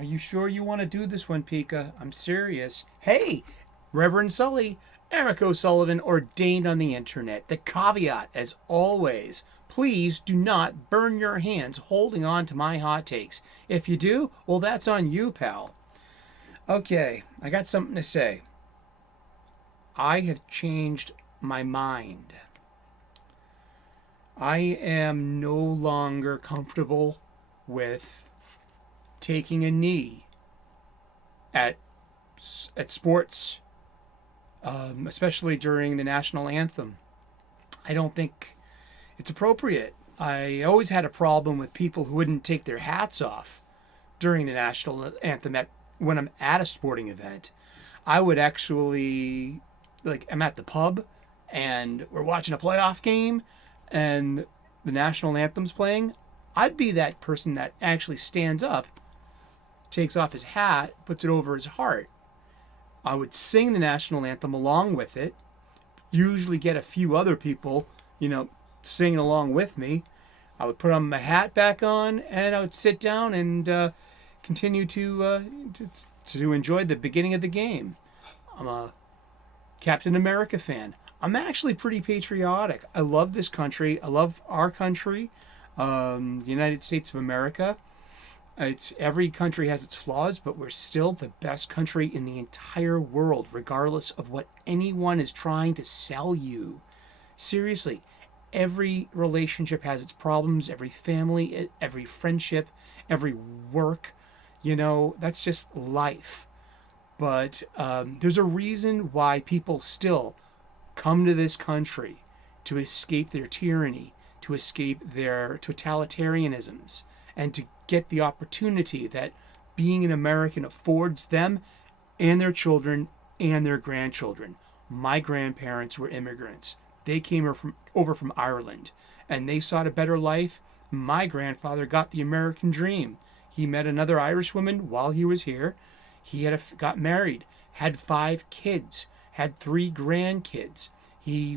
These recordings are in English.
Are you sure you want to do this one, Pika? I'm serious. Hey, Reverend Sully, Eric O'Sullivan ordained on the internet. The caveat, as always, please do not burn your hands holding on to my hot takes. If you do, well, that's on you, pal. Okay, I got something to say. I have changed my mind. I am no longer comfortable with taking a knee at sports, especially during the national anthem. I don't think it's appropriate. I always had a problem with people who wouldn't take their hats off during the national anthem when I'm at a sporting event. I would actually, like, I'm at the pub and we're watching a playoff game and the national anthem's playing. I'd be that person that actually stands up, takes off his hat, puts it over his heart. I would sing the national anthem along with it, usually get a few other people, singing along with me. I would put on my hat back on and I would sit down and continue to enjoy the beginning of the game. I'm a Captain America fan. I'm actually pretty patriotic. I love this country. I love our country, the United States of America. It's every country has its flaws, but we're still the best country in the entire world, regardless of what anyone is trying to sell you. Seriously, every relationship has its problems, every family, every friendship, every work. That's just life. But there's a reason why people still come to this country to escape their tyranny, to escape their totalitarianisms, and to get the opportunity that being an American affords them and their children and their grandchildren. My grandparents were immigrants. They came over from Ireland and they sought a better life. My grandfather got the American dream. He met another Irish woman while he was here. He got married, had 5 kids, had 3 grandkids. He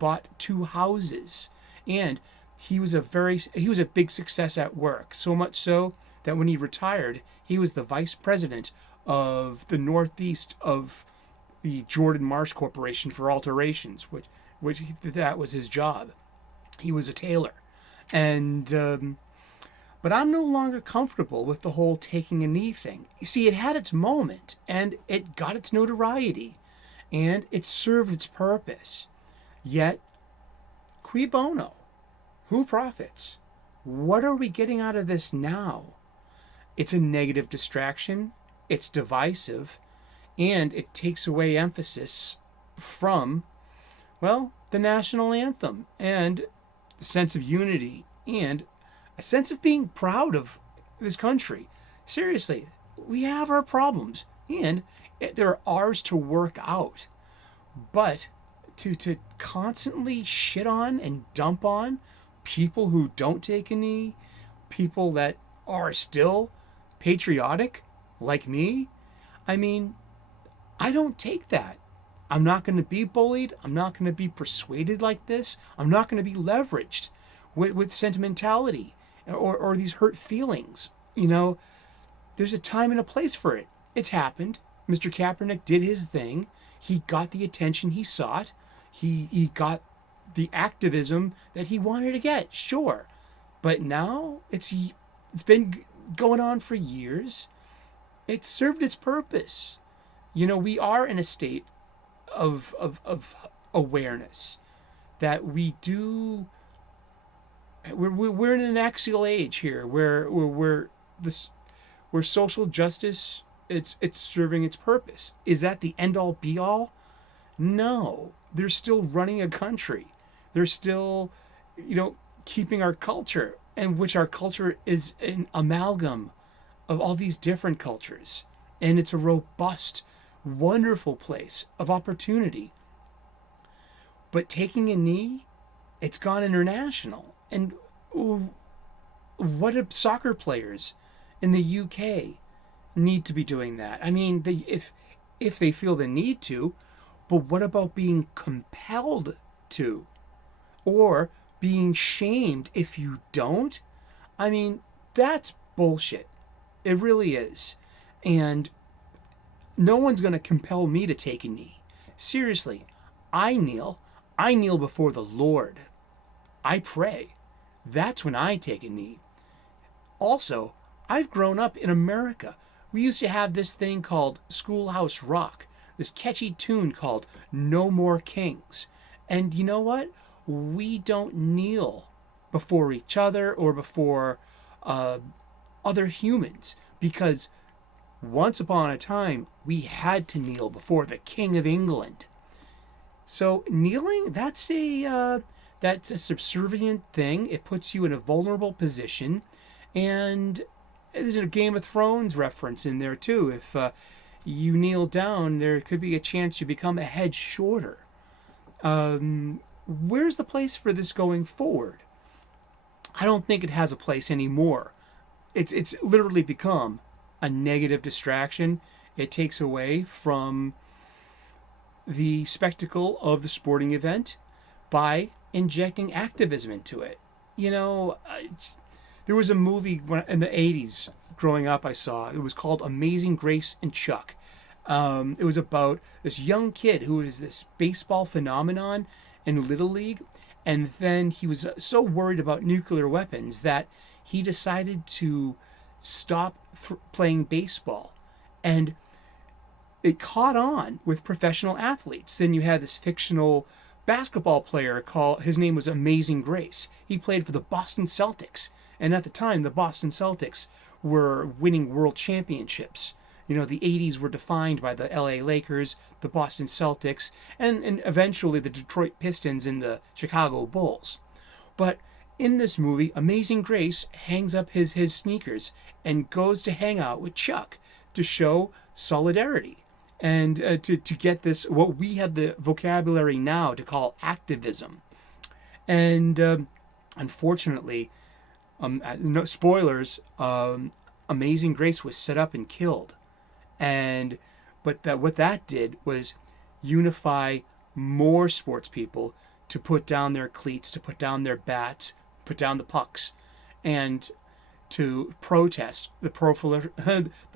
bought 2 houses, and he was a big success at work. So much so that when he retired, he was the vice president of the Northeast of the Jordan Marsh Corporation for Alterations, which that was his job. He was a tailor, and but I'm no longer comfortable with the whole taking a knee thing. You see, it had its moment, and it got its notoriety, and it served its purpose. Yet, cui bono? Who profits? What are we getting out of this now? It's a negative distraction, it's divisive, and it takes away emphasis from, well, the national anthem and the sense of unity and a sense of being proud of this country. Seriously, we have our problems, and they're ours to work out. But to constantly shit on and dump on people who don't take a knee, people that are still patriotic, like me, I mean, I don't take that. I'm not going to be bullied. I'm not going to be persuaded like this. I'm not going to be leveraged with sentimentality or these hurt feelings. There's a time and a place for it. It's happened. Mr. Kaepernick did his thing. He got the attention he sought. He got the activism that he wanted to get, sure. But now it's been going on for years. It's served its purpose. We are in a state of awareness that we're in an axial age here where social justice it's serving its purpose. Is that the end all be all? No. They're still running a country. They're still, keeping our culture, and which our culture is an amalgam of all these different cultures. And it's a robust, wonderful place of opportunity. But taking a knee, it's gone international. And what do soccer players in the UK need to be doing that? I mean, if they feel the need to, but what about being compelled to? Or being shamed if you don't? I mean, that's bullshit. It really is. And no one's going to compel me to take a knee. Seriously, I kneel. I kneel before the Lord. I pray. That's when I take a knee. Also, I've grown up in America. We used to have this thing called Schoolhouse Rock, this catchy tune called No More Kings. And you know what? We don't kneel before each other or before other humans because once upon a time we had to kneel before the King of England. So kneeling, that's a subservient thing. It puts you in a vulnerable position, and there's a Game of Thrones reference in there too. If you kneel down, there could be a chance you become a head shorter. Where's the place for this going forward? I don't think it has a place anymore. It's literally become a negative distraction. It takes away from the spectacle of the sporting event by injecting activism into it. You know, there was a movie in the 80s growing up I saw. It was called Amazing Grace and Chuck. It was about this young kid who was this baseball phenomenon in Little League. And then he was so worried about nuclear weapons that he decided to stop playing baseball. And it caught on with professional athletes. Then you had this fictional basketball player his name was Amazing Grace. He played for the Boston Celtics. And at the time, the Boston Celtics were winning world championships. You know, the 80s were defined by the LA Lakers, the Boston Celtics, and eventually the Detroit Pistons and the Chicago Bulls. But in this movie, Amazing Grace hangs up his sneakers and goes to hang out with Chuck to show solidarity and to get this, what we have the vocabulary now to call activism. And unfortunately, no spoilers, Amazing Grace was set up and killed. But what that did was unify more sports people to put down their cleats, to put down their bats, put down the pucks, and to protest the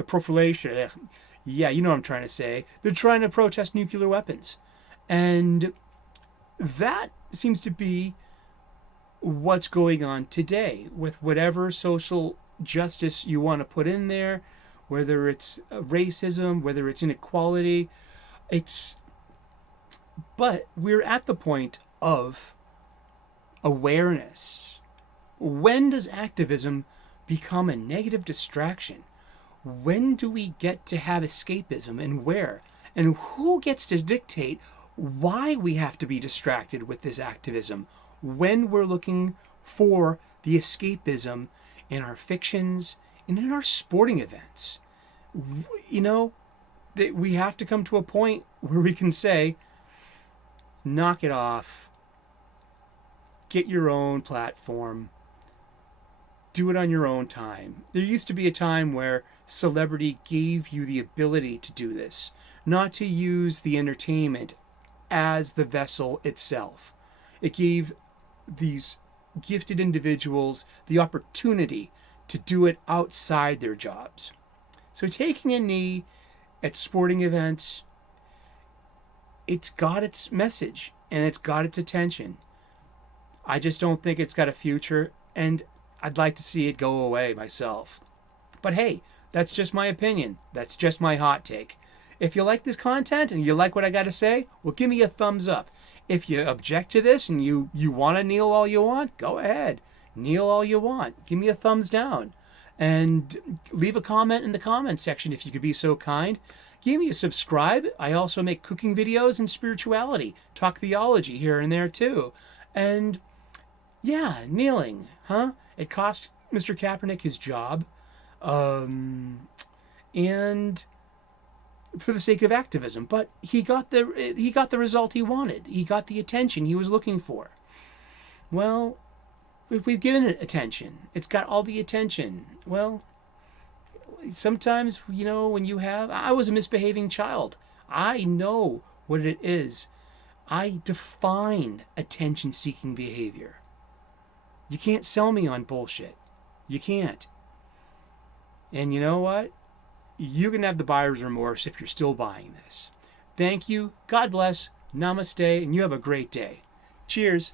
proliferation. Yeah, you know what I'm trying to say. They're trying to protest nuclear weapons, and that seems to be what's going on today with whatever social justice you want to put in there. Whether it's racism, whether it's inequality, but we're at the point of awareness. When does activism become a negative distraction? When do we get to have escapism and where? And who gets to dictate why we have to be distracted with this activism when we're looking for the escapism in our fictions and in our sporting events? You know, we have to come to a point where we can say, knock it off, get your own platform, do it on your own time. There used to be a time where celebrity gave you the ability to do this, not to use the entertainment as the vessel itself. It gave these gifted individuals the opportunity to do it outside their jobs. So taking a knee at sporting events, it's got its message and it's got its attention. I just don't think it's got a future, and I'd like to see it go away myself. But hey, that's just my opinion. That's just my hot take. If you like this content and you like what I got to say, well, give me a thumbs up. If you object to this and you want to kneel all you want, go ahead. Kneel all you want. Give me a thumbs down. And leave a comment in the comment section if you could be so kind. Give me a subscribe. I also make cooking videos and spirituality, talk theology here and there too. And yeah, kneeling, huh? It cost Mr. Kaepernick his job. And for the sake of activism, but he got the result he wanted. He got the attention he was looking for. Well, we've given it attention. It's got all the attention. Well, sometimes, you know, I was a misbehaving child. I know what it is. I define attention-seeking behavior. You can't sell me on bullshit. You can't. And you know what? You can have the buyer's remorse if you're still buying this. Thank you. God bless. Namaste. And you have a great day. Cheers.